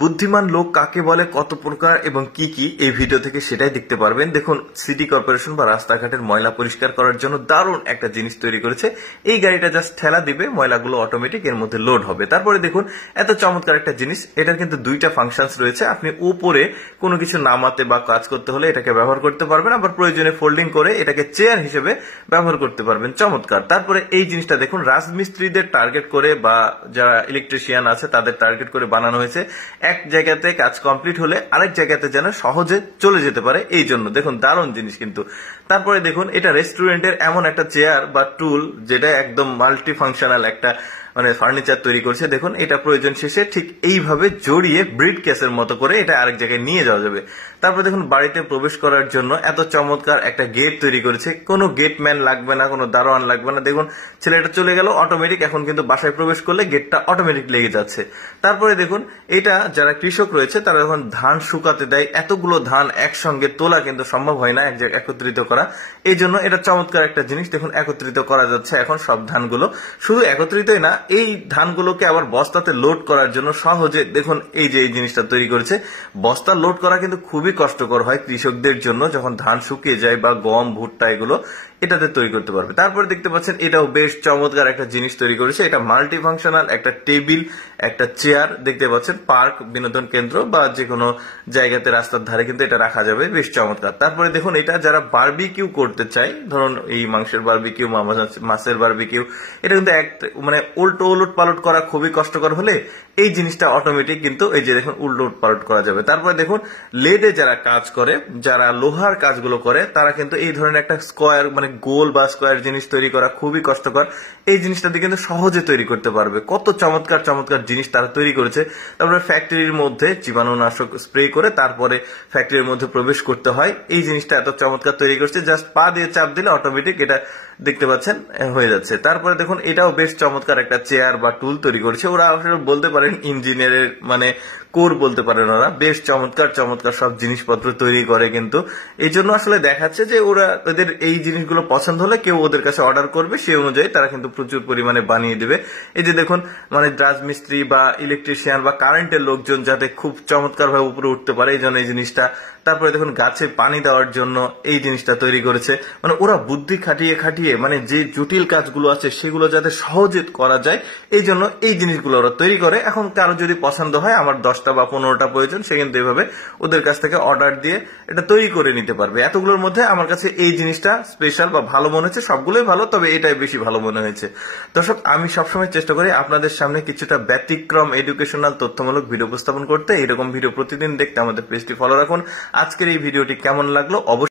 বুদ্ধিমান লোক কাকে বলে, কত প্রকার এবং কি কি এই ভিডিও থেকে সেটাই দেখতে পারবেন। দেখুন, সিটি কর্পোরেশন বা রাস্তাঘাটের ময়লা পরিষ্কার করার জন্য দারুণ একটা জিনিস তৈরি করেছে। এই গাড়িটা জাস্ট ঠেলা দিবে, ময়লাগুলো অটোমেটিক এর মধ্যে লোড হবে। তারপরে দেখুন এত চমৎকার একটা জিনিস, এটার কিন্তু দুইটা ফাংশনস রয়েছে। আপনি উপরে কোনো কিছু নামাতে বা কাজ করতে হলে এটাকে ব্যবহার করতে পারবেন, আবার প্রয়োজনে ফোল্ডিং করে এটাকে চেয়ার হিসেবে ব্যবহার করতে পারবেন। চমৎকার। তারপরে এই জিনিসটা দেখুন, রাজমিস্ত্রিদের টার্গেট করে বা যারা ইলেকট্রিশিয়ান আছে তাদের টার্গেট করে বানানো হয়েছে। এক জায়গাতে কাজ কমপ্লিট হলে আরেক জায়গাতে যেন সহজে চলে যেতে পারে, এই জন্য দেখুন দারুণ জিনিস কিন্তু। তারপরে দেখুন, এটা রেস্টুরেন্টের এমন একটা চেয়ার বা টুল যেটা একদম মাল্টি ফাংশনাল একটা ফার্নিচার তৈরি করছে। দেখুন, এটা প্রয়োজন শেষে ঠিক এইভাবে জড়িয়ে ব্রিড কেসের মতো করে এটা আরেক জায়গায় নিয়ে যাওয়া যাবে। তারপরে দেখুন, বাড়িতে প্রবেশ করার জন্য এত চমৎকার একটা গেট তৈরি করেছে। কোনো গেটম্যান লাগবে না, কোনো দারোয়ান লাগবে না। দেখুন, ছেলেটা চলে গেল অটোমেটিক, এখন কিন্তু বাসায় প্রবেশ করলে গেটটা অটোমেটিক লেগে যাচ্ছে। তারপরে দেখুন, এটা যারা কৃষক রয়েছে তারা যখন ধান শুকাতে দেয়, এতগুলো ধান একসঙ্গে তোলা কিন্তু সম্ভব হয় না, এক জায়গায় একত্রিত করা। এই জন্য এটা চমৎকার একটা জিনিস। দেখুন, একত্রিত করা যাচ্ছে এখন সব ধানগুলো। শুধু একত্রিতই না, এই ধানগুলোকে আবার বস্তাতে লোড করার জন্য সহজে দেখুন এই যে এই জিনিসটা তৈরি করেছে। বস্তা লোড করা কিন্তু খুবই কষ্টকর হয় কৃষকদের জন্য, যখন ধান শুকিয়ে যায় বা গম ভুট্টা এগুলো এটাতে তৈরি করতে পারবে। তারপরে দেখতে পাচ্ছেন এটাও বেশ চমৎকার একটা জিনিস তৈরি করেছে। এটা মাল্টি ফাংশনাল একটা টেবিল, একটা চেয়ার দেখতে পাচ্ছেন। পার্ক, বিনোদন কেন্দ্র বা যে কোনো জায়গাতে রাস্তার ধারে কিন্তু এটা রাখা যাবে, বেশ চমৎকার। তারপরে দেখুন, এটা যারা বারবিকিউ করতে চায়, ধরুন এই মাংসের বারবিকিউ, মাছের বারবিকিউ, এটা কিন্তু উলট পালট করা খুবই কষ্টকর হলে এই জিনিসটা অটোমেটিক কিন্তু এই যে দেখুন উলট পালট করা যাবে। তারপরে দেখুন, লেডে যারা কাজ করে, যারা লোহার কাজগুলো করে, তারা কিন্তু এই ধরনের একটা স্কোয়ার গোল বা স্কোয়ার জিনিস তৈরি করা খুবই কষ্টকর। এই জিনিসটা দিয়ে কিন্তু সহজে তৈরি করতে পারবে। কত চমৎকার চমৎকার জিনিস তারা তৈরি করেছে। তারপরে ফ্যাক্টরির মধ্যে জীবাণুনাশক স্প্রে করে তারপরে ফ্যাক্টরির মধ্যে প্রবেশ করতে হয়। এই জিনিসটা এত চমৎকার তৈরি করছে, জাস্ট পা দিয়ে চাপ দিলে অটোমেটিক এটা দেখতে পাচ্ছেন হয়ে যাচ্ছে। তারপরে দেখুন, এটাও বেশ চমৎকার একটা চেয়ার বা টুল তৈরি করেছে। ওরা আসলে বলতে পারেন ইঞ্জিনিয়ারের কোর বলতে পারেন ওরা। বেশ চমৎকার চমৎকার সব জিনিসপত্র তৈরি করে কিন্তু। এই জন্য আসলে দেখাচ্ছে যে ওরা ওদের এই জিনিসগুলো পছন্দ হলে কেউ ওদের কাছে অর্ডার করবে, সেই অনুযায়ী তারা কিন্তু প্রচুর পরিমাণে বানিয়ে দিবে। এই যে দেখুন, রাজমিস্ত্রি বা ইলেকট্রিশিয়ান বা কারেন্টের লোকজন যাতে খুব চমৎকার ভাবে উপরে উঠতে পারে, এই জন্য এই জিনিসটা। তারপরে দেখুন, গাছে পানি দেওয়ার জন্য এই জিনিসটা তৈরি করেছে। ওরা বুদ্ধি খাটিয়ে খাটিয়ে যে জটিল কাজগুলো আছে সেগুলো যাতে সহজে করা যায়, এই জন্য এই জিনিসগুলো ওরা তৈরি করে। এখন কারো যদি পছন্দ হয়, আমার 10টা বা 15টা প্রয়োজন, সে কিন্তু এভাবে ওদের কাছ থেকে অর্ডার দিয়ে এটা তৈরি করে নিতে পারবে। এতগুলোর মধ্যে আমার কাছে এই জিনিসটা স্পেশাল বা ভালো মনে হচ্ছে। সবগুলোই ভালো, তবে এটাই বেশি ভালো মনে হয়েছে। দর্শক, আমি সবসময় চেষ্টা করি আপনাদের সামনে কিছুটা ব্যতিক্রম এডুকেশনাল তথ্যমূলক ভিডিও উপস্থাপন করতে। এরকম ভিডিও প্রতিদিন দেখতে আমাদের পেজটি ফলো রাখুন। আজকের এই ভিডিওটি কেমন লাগলো অবশ্যই